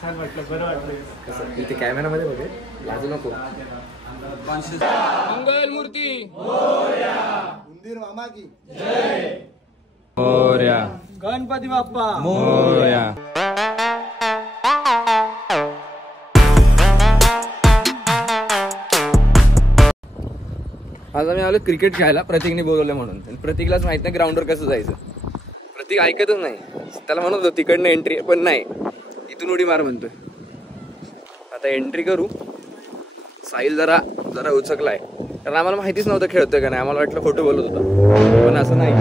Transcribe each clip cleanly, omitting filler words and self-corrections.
छान वाटलं, बरं वाटलं. कसं इथे कॅमेरामध्ये बघे, लाजू नको. मंगल मूर्ती उंदीर मामा की जय. मोरया. गणपती बाप्पा मोरया. आज आम्ही आलो क्रिकेट खेळायला, प्रतीकने बोलवलं म्हणून. प्रतीकलाच माहित नाही ग्राउंडवर कसं जायचं. प्रतीक ऐकतच नाही. त्याला म्हणत होतो तिकडनं एंट्री आहे, पण नाही, इथून उडी मार म्हणतोय. आता एंट्री करू. साहिल जरा उचकलाय, कारण आम्हाला माहितीच नव्हतं खेळतोय का नाही. आम्हाला वाटलं खोटं बोलत होतं, पण असं नाही.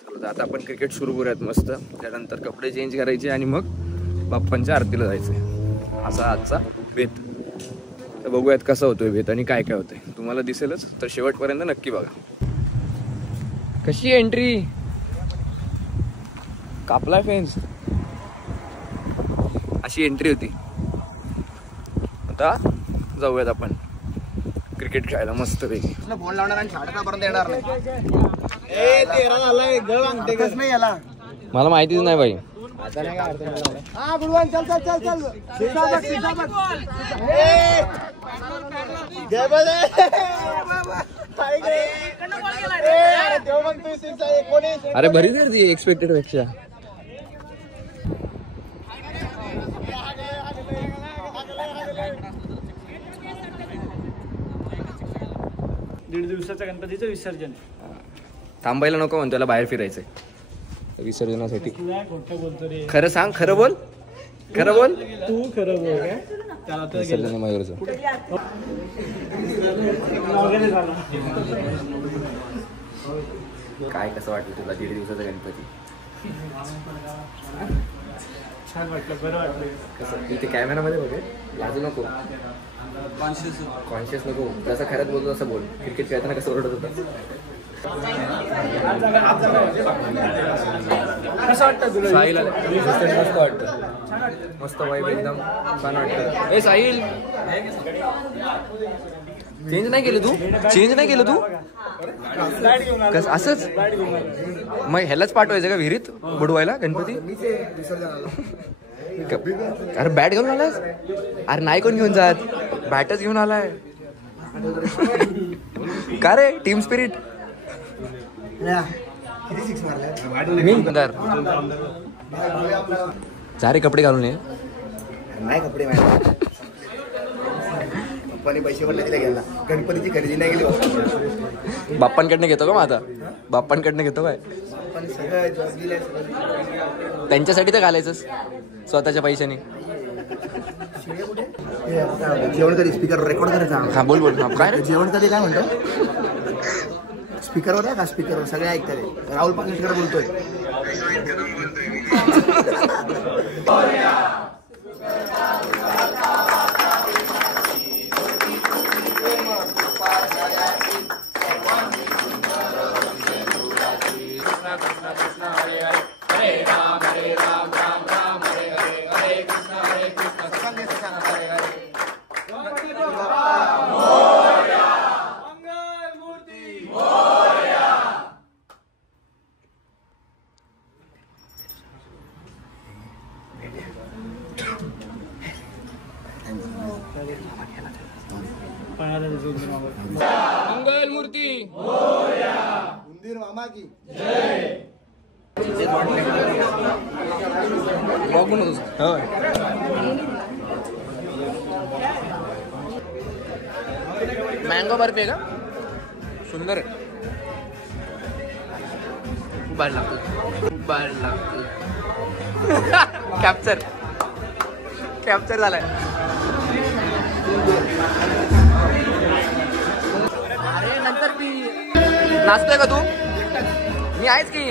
चला आता आपण क्रिकेट सुरू करूयात मस्त. त्यानंतर कपडे चेंज करायचे आणि मग बाप्पांच्या आरतीला जायचंय. असा आजचा बेत. तर बघूयात कसा होतोय बेत आणि काय काय होतंय. तुम्हाला दिसेलच, तर शेवटपर्यंत नक्की बघा. कशी एंट्री, कापला फेन्स, अशी एंट्री होती. आता जाऊयात आपण क्रिकेट खेळायला मस्त पैकी. फोन लावणार आणि 8:30 येणार नाही. मला माहितीच नाही बाई. अरे बरी गर्दी एक्सपेक्टेड पेक्षा. दीड दिवसाचं गणपतीचं विसर्जन. थांबायला नको म्हणतो, त्याला बाहेर फिरायचंय विसर्जनासाठी. खोटं बोलतो रे. खरं सांग, खरं बोल, खरं बोल. तू खरं बोल काय. विसर्जन मयूरचं. काय कसं वाटलं तुला दीड दिवसाचा गणपती? छान वाटलं, बरं वाटलं. कसं इथे कॅमेरामध्ये बघे, लाजू नको, कॉन्शियस नको. जसं खरंच बोलतो तसं बोल. क्रिकेट खेळताना कसं ओरडत होतं. कसं वाटतं तुला? साहिल मस्त वाटतं, मस्त वाईब एकदम छान वाटतं. ए साहिल, चेंज नाही केलं तू? चेंज नाही केलं तू? कसं असंच मग ह्यालाच पाठवायचं का विहिरीत बुडवायला गणपती? अरे बॅट घेऊन आलास? अरे नाही कोण घेऊन जात, बॅटच घेऊन आलाय का रे? Team spirit. जा रे कपडे घालून ये. नाही कपडे पप्पाने पैसे पण नाही दिले गेला. गणपतीची खरेदी नाही गेली. बाप्पांकडनं घेतो का मग आता? बाप्पांकडनं घेतो काय? त्यांच्यासाठी तर घालायचंच स्वतःच्या पैशाने. जेवण कधी स्पीकर रेकॉर्ड करायचा. हा बोल बोल. काय रे जेवण कधी काय म्हणतो? स्पीकरवर आहे का? स्पीकरवर सगळे ऐकतात. राहुल पाकिटकर बोलतोय. मंगल मूर्ती उंदीर मामा की जय. मँगो बर्फी आहे का? सुंदर आहे. खूप भारी लागतं, खूप भारी लागतं. कॅप्चर झालाय. अरे नंतर मी नाचतोय का तू? मी आहेच की.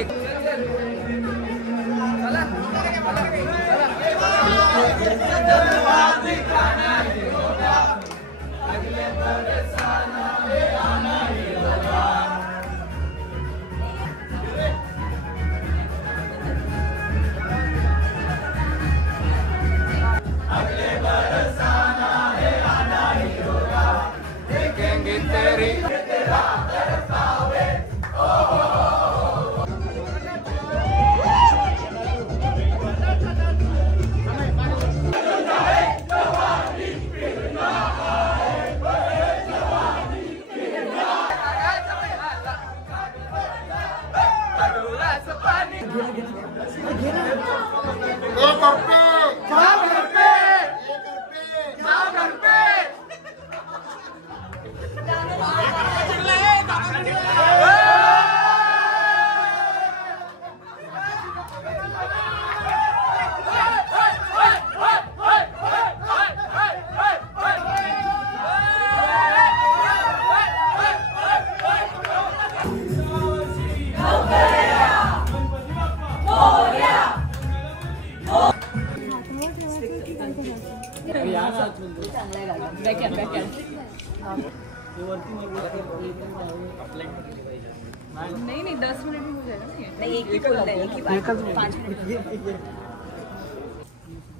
नहीं 10 मिनट में हो जाएगा ना ये। नहीं एक ही बोल रहे हैं, एक ही बात 5 मिनट।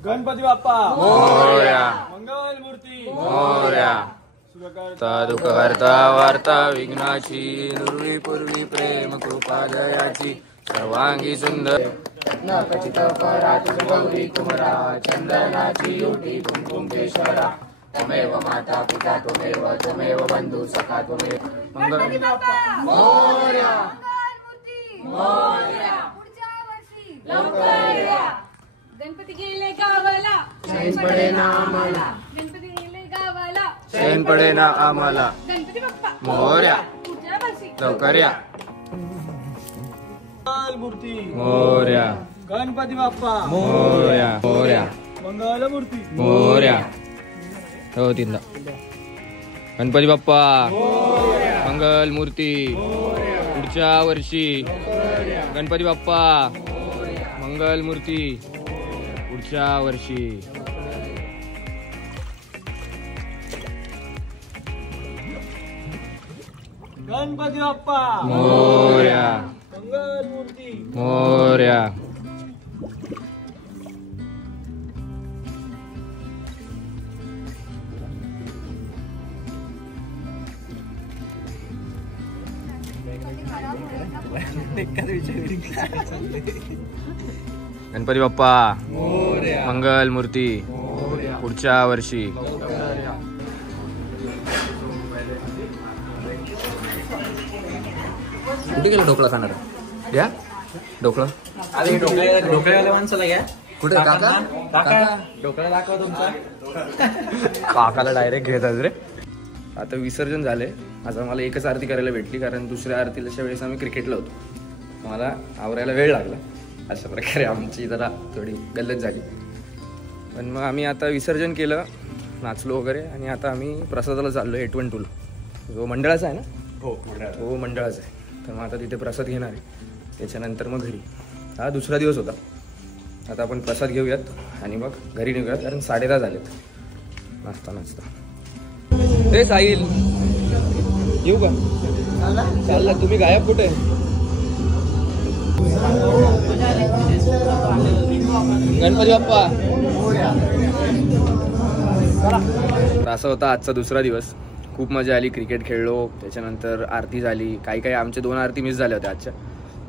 गणपती बाप्पा मोरया मंगल मूर्ती मोरया दुःख करता वार्ता विघ्नाची नुरळी पुरळी प्रेम कृपा दयाची सर्वांगी सुंदर नखचित परात गौरी कुमरा चंदनाची युटी कुंकुम केशरा त्वमेव माता पिता त्वमेव बंधू सखा त्वमेव मंगल मोरया पुढच्या वर्षी लवकर या. गणपती गेले गावाला चैन पडे ना आम्हाला गणपती गेले गावाला चैन पडे ना आम्हाला गणपती बाप्पा मोरया पुढच्या वर्षी लवकर या मंगल मूर्ती मोरया गणपती बाप्पा मोरया मोरया मंगल मूर्ती मोरया हो तीनदा गणपती बाप्पा मंगल मूर्ती पुढच्या वर्षी गणपती बाप्पा मंगल मूर्ती पुढच्या वर्षी गणपती बाप्पा मोरया मंगल मूर्ती मोरया गणपती बाप्पा मंगल मूर्ती पुढच्या वर्षी कुठे गेला ढोकळा खाणार घ्या ढोकळा ढोकळेवाल्या माणसाला घ्या कुठे काका ढोकळा दाखवा तुमचा काकाला डायरेक्ट घेतात रे. आता विसर्जन झाले. आता मला एकच आरती करायला भेटली कारण दुसऱ्या आरतीच्या वेळेस आम्ही क्रिकेटला होतो. मला आवरायला वेळ लागला. अशा प्रकारे आमची जरा थोडी गल्लत झाली. पण मग आम्ही आता विसर्जन केलं, नाचलो वगैरे आणि आता आम्ही प्रसादाला चाललो 812 जो मंडळाचा आहे ना. हो मंडळाचा आहे. तर मग आता तिथे प्रसाद घेणार आहे. त्याच्यानंतर मग घरी. हा दुसरा दिवस होता. आता आपण प्रसाद घेऊयात आणि मग घरी निघूयात कारण 10:30 झालेत नाचता. हे साहिल येऊ का? चालला तुम्ही गायब कुठे? गणपती बाप्पा. असा होता आजचा दुसरा दिवस. खूप मजा आली. क्रिकेट खेळलो, त्याच्यानंतर आरती झाली. काही आमच्या 2 आरती मिस झाल्या होत्या आजच्या,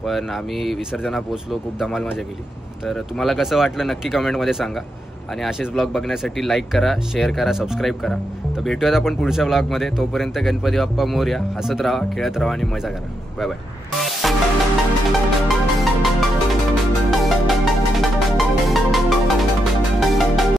पण आम्ही विसर्जना पोचलो. खूप धमाल मजा केली. तर तुम्हाला कसं वाटलं नक्की कमेंटमध्ये सांगा आणि असेच ब्लॉग बघण्यासाठी लाईक करा, शेअर करा, सबस्क्राईब करा. तर भेटूयात आपण पुढच्या ब्लॉगमध्ये. तोपर्यंत गणपती बाप्पा मोरया. हसत राहा, खेळत राहा आणि मजा करा. Bye bye.